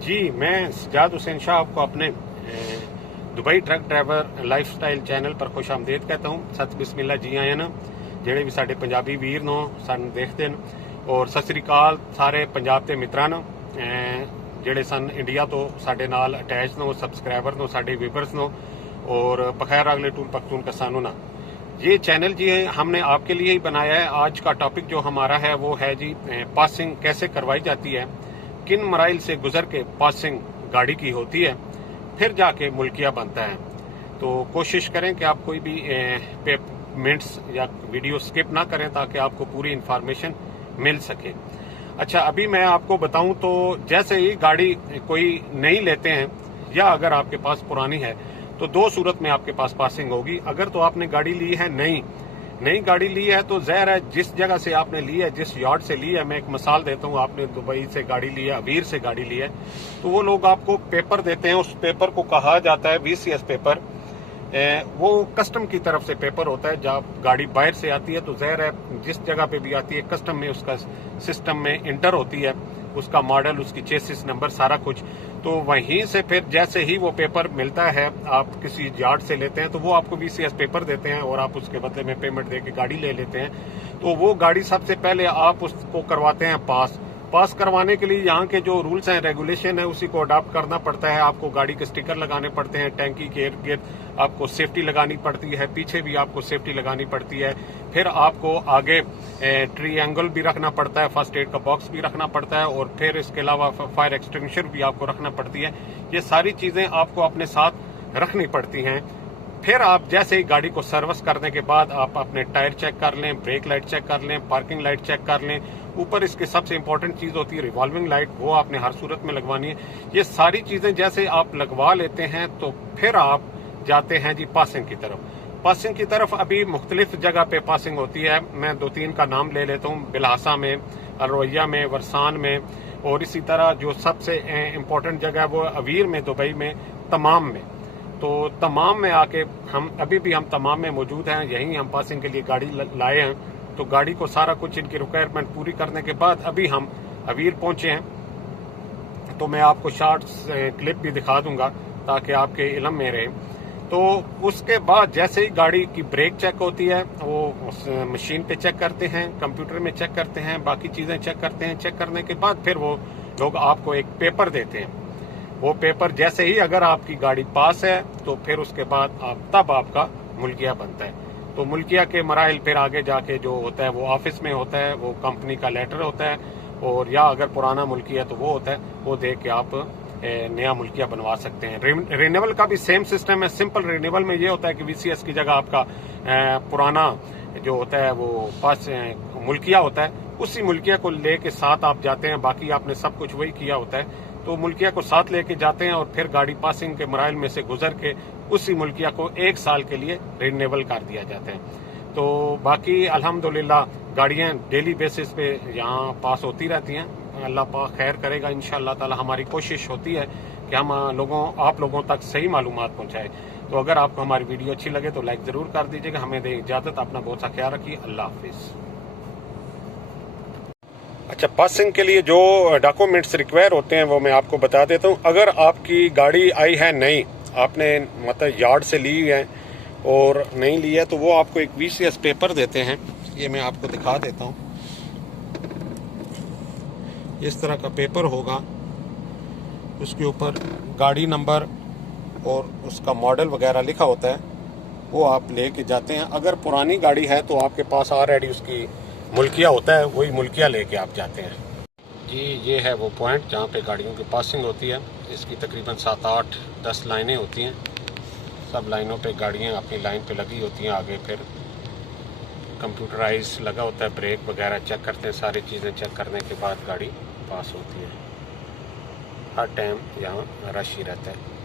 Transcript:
جی میں سجاد حسین شاہ آپ کو اپنے Dubai truck driver lifestyle channel پر خوش آمدید کہتا ہوں. ست بسم اللہ جی آئے نا جڑے بھی سارے پنجابی ویر نو سن دیکھتے ہیں اور ست سری اکال سارے پنجاب کے متران جڑے سن انڈیا تو سارے نال اٹیچ نو سبسکرائبر نو سارے ویورز نو اور بخیر اگلے ٹول پختون کسانوں نا. یہ چینل جی ہے ہم نے آپ کے لیے ہی بنایا ہے. آج کا ٹاپک جو ہمارا ہے وہ ہے جی پاسنگ کیسے کروائی جاتی ہے, کن مراحل سے گزر کے پاسنگ گاڑی کی ہوتی ہے, پھر جا کے ملکیہ بنتا ہے. تو کوشش کریں کہ آپ کوئی بھی منٹس یا ویڈیو سکپ نہ کریں تاکہ آپ کو پوری انفارمیشن مل سکے. اچھا ابھی میں آپ کو بتاؤں تو جیسے ہی گاڑی کوئی نئی لیتے ہیں یا اگر آپ کے پاس پرانی ہے تو دو صورت میں آپ کے پاس پاسنگ ہوگی. اگر تو آپ نے گاڑی لی ہے نئی گاڑی لی ہے تو ظاہر ہے جس جگہ سے آپ نے لی ہے, جس یارڈ سے لی ہے, میں ایک مثال دیتا ہوں, آپ نے دبئی سے گاڑی لی ہے, اویر سے گاڑی لی ہے, تو وہ لوگ آپ کو پیپر دیتے ہیں. اس پیپر کو کہا جاتا ہے VCS پیپر. وہ کسٹم کی طرف سے پیپر ہوتا ہے. جب گاڑی باہر سے آتی ہے تو ظاہر ہے جس جگہ پہ بھی آتی ہے کسٹم میں اس کا سسٹم میں انٹر ہوتی ہے, اس کا ماڈل, اس کی چیسس نمبر, سارا کچھ. تو وہیں سے پھر جیسے ہی وہ پیپر ملتا ہے, آپ کسی یارڈ سے لیتے ہیں تو وہ آپ کو VCS پیپر دیتے ہیں اور آپ اس کے بدلے میں پیمنٹ دے کے گاڑی لے لیتے ہیں. تو وہ گاڑی سب سے پہلے آپ اس کو کرواتے ہیں پاس کروانے کے لیے یہاں کے جو رولز ہیں, ریگولیشن ہے, اسی کو اڈاپٹ کرنا پڑتا ہے. آپ کو گاڑی کے سٹیکر لگانے پڑتے ہیں, ٹینکی کے ارد گرد آپ کو سیفٹی لگانی پڑتی ہے, پیچھے بھی آپ کو سیفٹی لگانی پڑتی ہے. پھر آپ کو آگے ٹری اینگل بھی رکھنا پڑتا ہے, فرسٹ ایڈ کا باکس بھی رکھنا پڑتا ہے, اور پھر اس کے علاوہ فائر ایکسٹنگوشر بھی آپ کو رکھنا پڑتی ہے. یہ ساری چیزیں آپ کو اپنے ساتھ رکھنی پڑتی ہیں. پھر آپ جیسے ہی گاڑی کو سروس کرنے کے بعد آپ اپنے ٹائر چیک کر لیں, بریک لائٹ چیک کر لیں, پارکنگ لائٹ چیک کر لیں. اوپر اس کی سب سے امپورٹنٹ چیز ہوتی ہے ریوالونگ لائٹ, وہ آپ نے ہر صورت میں لگوانی ہے. یہ ساری چیزیں جیسے آپ لگوا لیتے ہیں تو پھر آپ جاتے ہیں جی پاسنگ کی طرف. پاسنگ کی طرف ابھی مختلف جگہ پہ پاسنگ ہوتی ہے. میں 2-3 کا نام لے لیتا ہوں. بلحاصہ میں, الرویہ میں, ورسان میں, اور اسی طرح جو سب سے امپورٹنٹ جگہ ہے وہ اویر میں, دبئی میں, تمام میں. تو تمام میں آ کے ابھی بھی ہم تمام میں موجود ہیں. یہیں ہم پاسنگ کے لیے گاڑی لائے ہیں. تو گاڑی کو سارا کچھ ان کی ریکوائرمنٹ پوری کرنے کے بعد ابھی ہم اویر پہنچے ہیں. تو میں آپ کو شارٹس کلپ بھی دکھا دوں گا تاکہ آپ کے علم میں رہے. تو اس کے بعد جیسے ہی گاڑی کی بریک چیک ہوتی ہے, وہ مشین پہ چیک کرتے ہیں, کمپیوٹر میں چیک کرتے ہیں, باقی چیزیں چیک کرتے ہیں. چیک کرنے کے بعد پھر وہ لوگ آپ کو ایک پیپر دیتے ہیں. وہ پیپر جیسے ہی اگر آپ کی گاڑی پاس ہے تو پھر اس کے بعد تب آپ کا ملکیہ بنتا ہے. تو ملکیہ کے مراحل پھر آگے جا کے جو ہوتا ہے وہ آفس میں ہوتا ہے, وہ کمپنی کا لیٹر ہوتا ہے, اور یا اگر پرانا ملکیہ تو وہ ہوتا ہے, وہ دے کے آپ نیا ملکیہ بنوا سکتے ہیں. رینیول کا بھی سیم سسٹم ہے. سمپل رینیول میں یہ ہوتا ہے کہ VCS کی جگہ آپ کا پرانا جو ہوتا ہے وہ پاس ملکیہ ہوتا ہے, اسی ملکیہ کو لے کے ساتھ آپ جاتے ہیں. باقی آپ نے سب کچھ وہی کیا ہوتا ہے, تو ملکیہ کو ساتھ لے کے جاتے ہیں, اور پھر گاڑی پاسنگ کے مراحل میں سے گزر کے اسی ملکیہ کو 1 سال کے لیے رینیول کر دیا جاتا ہے. تو باقی الحمدللہ گاڑیاں ڈیلی بیسس پہ یہاں پاس ہوتی رہتی ہیں. اللہ پاک خیر کرے گا انشاءاللہ تعالی. ہماری کوشش ہوتی ہے کہ ہم آپ لوگوں تک صحیح معلومات پہنچائیں. تو اگر آپ کو ہماری ویڈیو اچھی لگے تو لائک ضرور کر دیجیے گا. ہمیں دیں اجازت, اپنا بہت سا خیال رکھیے. اللہ حافظ. اچھا, پاسنگ کے لیے جو ڈاکومنٹس ریکوائر ہوتے ہیں وہ میں آپ کو بتا دیتا ہوں. اگر آپ کی گاڑی آئی ہے نئی, آپ نے مطلب یارڈ سے لی ہے اور نہیں لی ہے, تو وہ آپ کو ایک VCS پیپر دیتے ہیں. یہ میں آپ کو دکھا دیتا ہوں. اس طرح کا پیپر ہوگا, اس کے اوپر گاڑی نمبر اور اس کا ماڈل وغیرہ لکھا ہوتا ہے. وہ آپ لے کے جاتے ہیں. اگر پرانی گاڑی ہے تو آپ کے پاس آلریڈی اس کی ملکیہ ہوتا ہے, وہی ملکیہ لے کے آپ جاتے ہیں. جی یہ ہے وہ پوائنٹ جہاں پہ گاڑیوں کی پاسنگ ہوتی ہے. اس کی تقریباً 7-8-10 لائنیں ہوتی ہیں. سب لائنوں پہ گاڑیاں اپنی لائن پہ لگی ہوتی ہیں. آگے پھر کمپیوٹرائز لگا ہوتا ہے, بریک وغیرہ چیک کرتے ہیں. ساری چیزیں چیک کرنے کے بعد گاڑی پاس ہوتی ہے. ہر ٹائم یہاں رش ہی رہتا ہے.